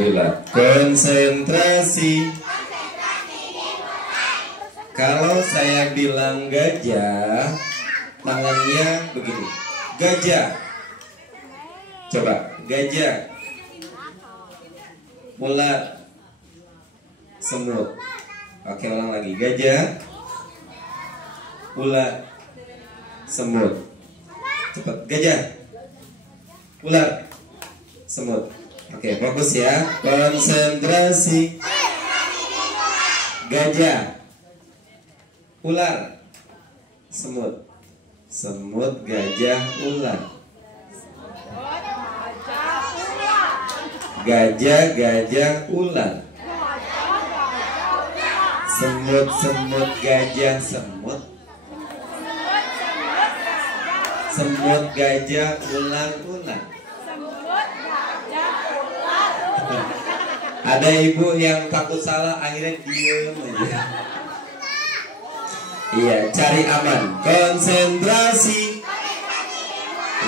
Alhamdulillah. Konsentrasi. Kalau saya bilang gajah, tangannya begini. Gajah. Coba, gajah. Ular. Semut. Oke, ulang lagi. Gajah. Ular. Semut. Cepat. Gajah. Ular. Semut. Oke, fokus ya. Konsentrasi. Gajah. Ular. Semut. Semut, gajah, ular. Gajah, gajah, ular. Semut, semut, gajah, semut. Semut, gajah, ular, ular. Ada ibu yang takut salah, akhirnya diem aja. Iya, cari aman. Konsentrasi.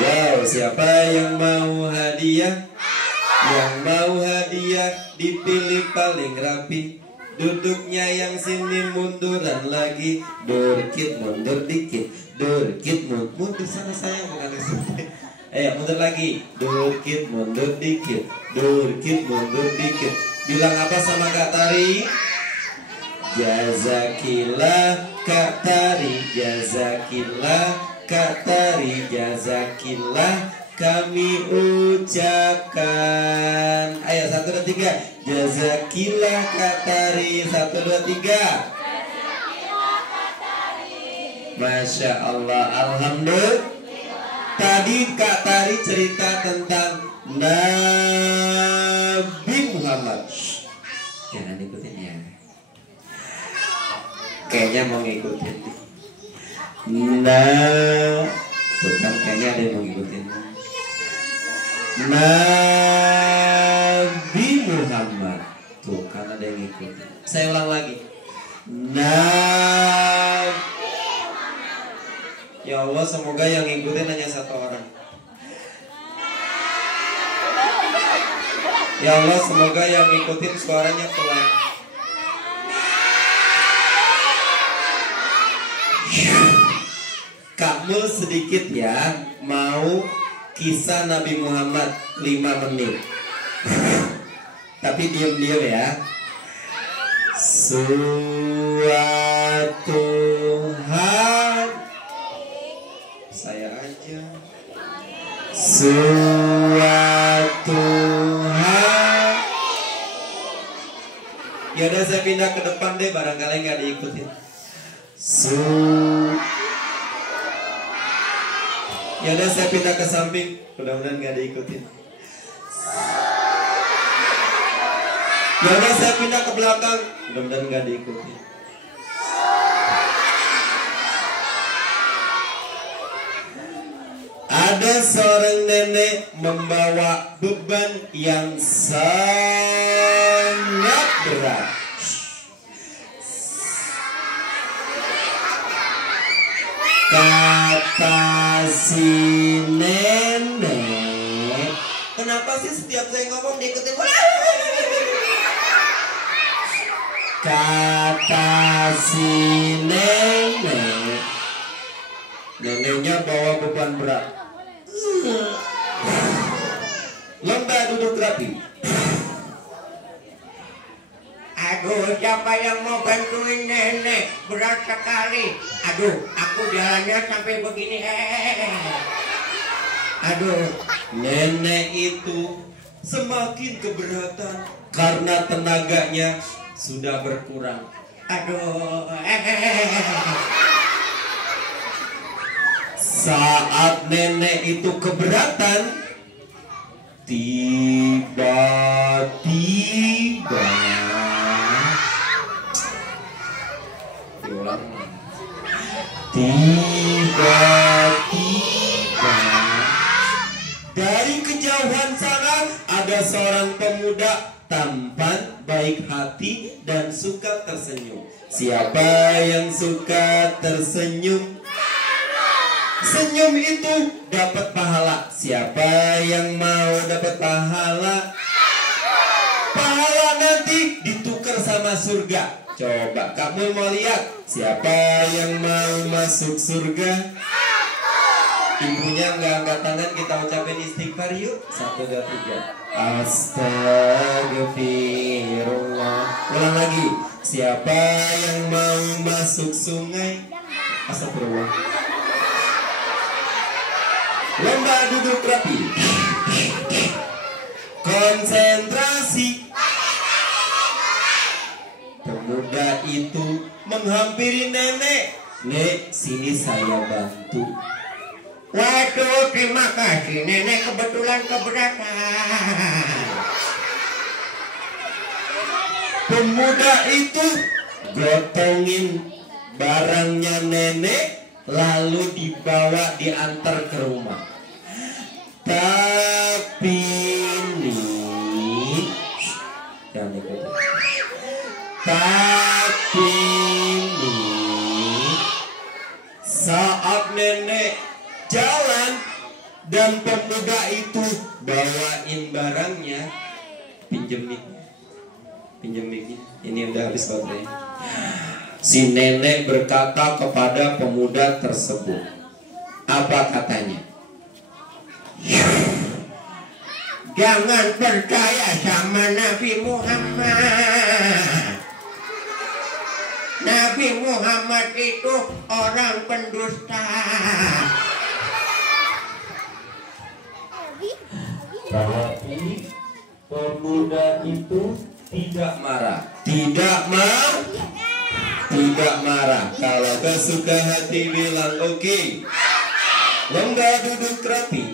Wow, siapa yang mau hadiah? Yang mau hadiah dipilih paling rapi. Duduknya yang sini munduran lagi. Dikit mundur dikit. Dikit mundur sana saya bukan di sini. Ayo mundur lagi. Dikit mundur dikit. Dikit mundur dikit. Bilang apa sama Kak Tari? Jazakillah Kak Tari, jazakillah Kak Tari, jazakillah kami ucapkan. Ayo 1, 2, 3. Jazakillah Kak Tari. 1, 2, 3. Masya Allah, alhamdulillah. Tadi Kak Tari cerita tentang Nabi Muhammad. Jangan ikutin ya. Kayaknya mau ngikutin. Nah, tuh kan kayaknya ada yang mau ngikutin. Nabi Muhammad. Tuh kan ada yang ngikutin. Saya ulang lagi. Ya Allah, semoga yang ngikutin hanya 1 orang. Ya Allah, semoga yang ngikutin suaranya pelan. Kamu sedikit ya, mau kisah Nabi Muhammad 5 menit. Tapi diam-diam ya. Suatu hari, saya aja. Suatu hari. Ya udah, saya pindah ke depan deh, barangkali nggak diikutin. Ya udah, saya pindah ke samping, mudah-mudahan nggak diikutin. Ya udah, saya pindah ke belakang, mudah-mudahan nggak diikutin. Ada seorang nenek membawa beban yang sangat berat. Kata si nenek, kenapa sih setiap saya ngomong diikutin? Kata si nenek, neneknya bawa beban berat. Lomba duduk rapi. Aduh, siapa yang mau bantuin nenek? Berat sekali. Aduh, aku jalannya sampai begini. Aduh, nenek itu semakin keberatan karena tenaganya sudah berkurang. Aduh. Saat nenek itu keberatan, tiba-tiba tiba-tiba dari kejauhan sana ada seorang pemuda tampan, baik hati, dan suka tersenyum. Siapa yang suka tersenyum? Senyum itu dapat pahala. Siapa yang mau dapat pahala? surga? Coba kamu mau lihat siapa yang mau masuk surga? Ibunya nggak angkat tangan, kita ucapin istighfar yuk. 1, 2, 3. Astagfirullah. Ulang lagi. Siapa yang mau masuk sungai? Astagfirullah. Lomba duduk rapi. Konsentrasi. Pemuda itu menghampiri nenek. Nek, sini saya bantu. Waduh, terima kasih. Nenek kebetulan keberatan. Pemuda itu gotongin barangnya nenek, lalu dibawa diantar ke rumah. Tapi nih, jangan ikut. Tapi nih, saat nenek jalan dan pemuda itu bawain barangnya, pinjem mic-nya. Ini udah habis baterai. Si nenek berkata kepada pemuda tersebut, apa katanya? Jangan percaya sama Nabi Muhammad. Nabi Muhammad itu orang pendusta. Tapi pemuda itu tidak marah. Tidak marah. Kalau kesuka hati bilang oke. Lomba duduk rapi.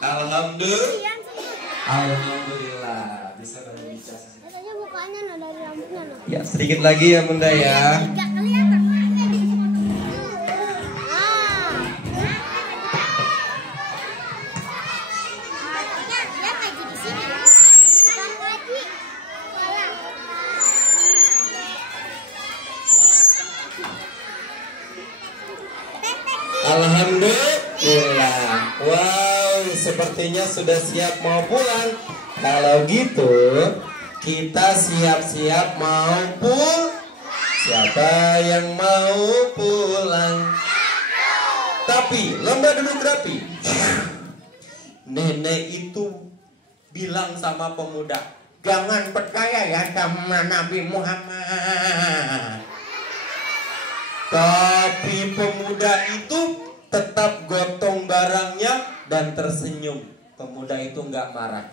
Alhamdulillah. Bisa kamu bicara. Katanya mukanya dari rambutnya. Ya, sedikit lagi ya Bunda ya. Tidak kelihatan. Alhamdulillah. Wow, sepertinya sudah siap mau pulang. Kalau gitu, kita siap-siap mau pulang. Siapa yang mau pulang? Tapi lomba duduk rapi. Nenek itu bilang sama pemuda, Jangan percaya ya sama Nabi Muhammad. tapi pemuda itu tetap gotong barangnya dan tersenyum. Pemuda itu nggak marah.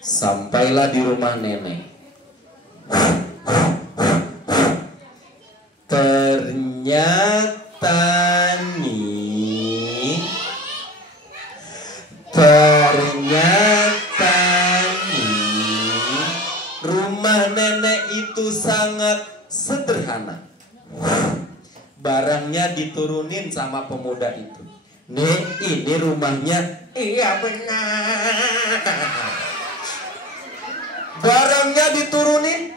Sampailah di rumah nenek. Ternyata nih, rumah nenek itu sangat sederhana. Barangnya diturunin sama pemuda itu. Nek, ini rumahnya. Iya benar. Barangnya diturunin.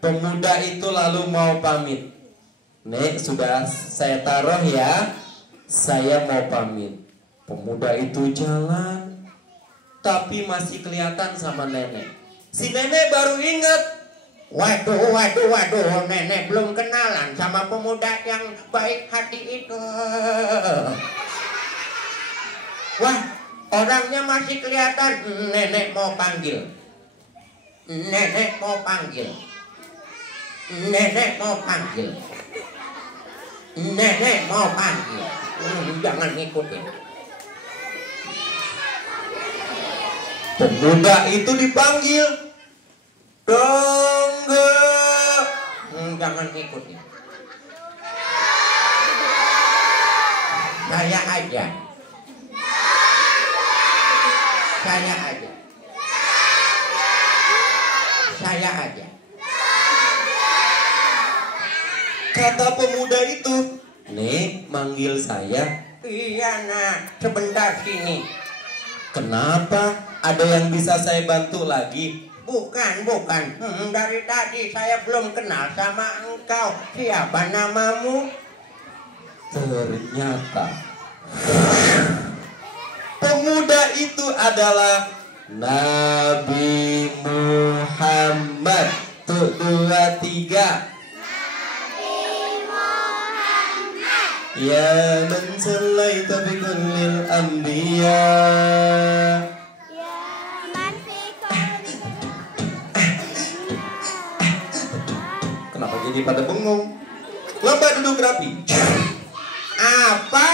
Pemuda itu lalu mau pamit. Nek, sudah saya taruh ya. Saya mau pamit. Pemuda itu jalan, tapi masih kelihatan sama nenek. Si nenek baru ingat. Waduh, nenek belum kenalan sama pemuda yang baik hati itu. Wah, orangnya masih kelihatan. Nenek mau panggil. Nenek mau panggil. Jangan ngikutin. Pemuda itu dipanggil. Tunggu. Jangan ngikutin. Saya aja. Kata pemuda itu, Nek, manggil saya. Iya nak, sebentar sini. Kenapa? Ada yang bisa saya bantu lagi? Bukan. Dari tadi saya belum kenal sama engkau. Siapa namamu? Ternyata pemuda itu adalah Nabi Muhammad. 1, 2, 3. Ya man sallaita bi kullil anbiya. Ya man fi kulli. Kenapa jadi pada bengong? Lomba duduk rapi. Apa?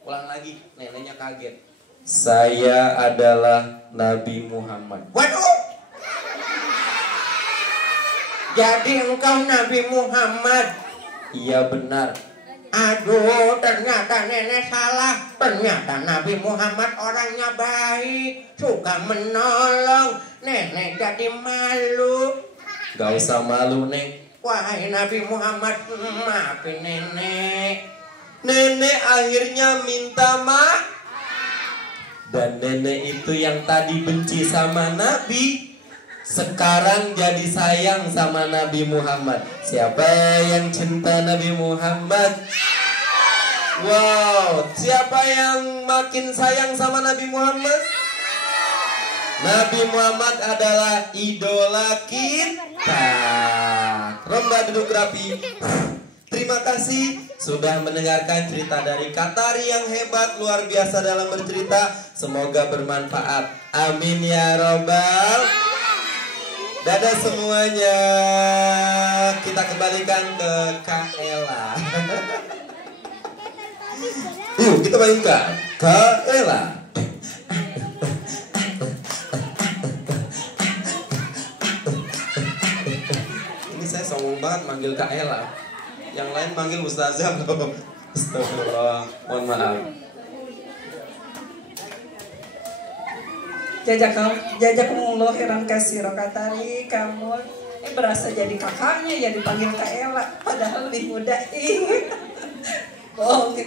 Ulang lagi, neneknya kaget. Saya adalah Nabi Muhammad. Waduh. Jadi engkau Nabi Muhammad. Iya benar. Aduh, ternyata nenek salah. Ternyata Nabi Muhammad orangnya baik, suka menolong. Nenek jadi malu. Gak usah malu, Neng. Wahai Nabi Muhammad, maafin nenek. Nenek akhirnya minta maaf. Dan nenek itu yang tadi benci sama Nabi, sekarang jadi sayang sama Nabi Muhammad. Siapa yang cinta Nabi Muhammad? Wow, siapa yang makin sayang sama Nabi Muhammad? Nabi Muhammad adalah idola kita. Lomba duduk rapi. Terima kasih sudah mendengarkan cerita dari Katari yang hebat, luar biasa dalam bercerita. Semoga bermanfaat. Amin ya robbal. Dadah semuanya. Kita kembalikan ke Kak Ella. Yuk kita mainkan Kak Ella. Ini saya sombong banget manggil Kak Ella. Yang lain manggil Ustazah loh. Astagfirullah, mohon maaf. Jazakumullah khairan katsira. Katari kamu berasa jadi kakaknya ya dipanggil Kak Ella, padahal lebih muda. Bohong.